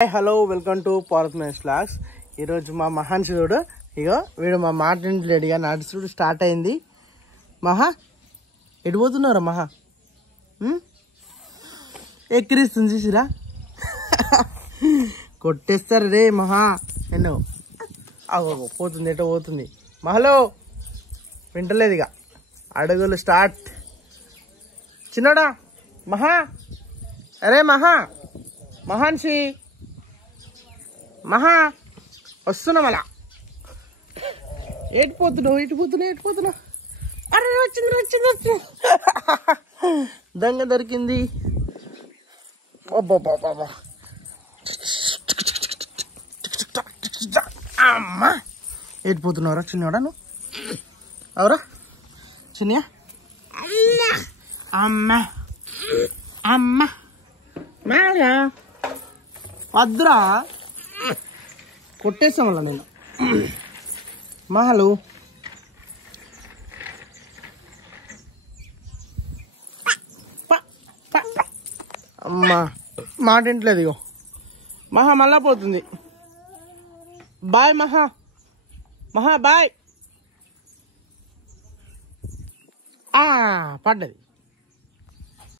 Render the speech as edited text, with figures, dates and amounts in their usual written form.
Hello welcome to Bharat men's vlogs. ఈరోజు మా మహాన్షుడు ఇగో వీడు మా మాట రెడీగా నడుచుడు స్టార్ట్ అయింది. మహా ఎటు పోతున్నారా మహా? ఎక్కిరిస్తుంది చూసిరా, కొట్టేస్తారు రే మహా. ఎన్నో అగో పోతుంది, ఎటో పోతుంది. మహలో వింటలేదు ఇక, అడుగులు స్టార్ట్. చిన్నోడా మహా, అరే మహా, మహాన్షి మహా వస్తున్నా. మళ్ళా ఏటిపోతున్నావు. అరే వచ్చింది దొంగ దొరికింది. అమ్మా ఏటిపోతున్నావురా చిన్నోడా నువ్వు? అవరా చిన్నయా? అమ్మా అమ్మా మేళ వద్దురా, కొట్టేస్తాం వల్ల నేను. మహలు అమ్మా మాట ఇంట్లేదు. ఇగో మహా మళ్ళా పోతుంది. బాయ్ మహా, మహా బాయ్. పడ్డది.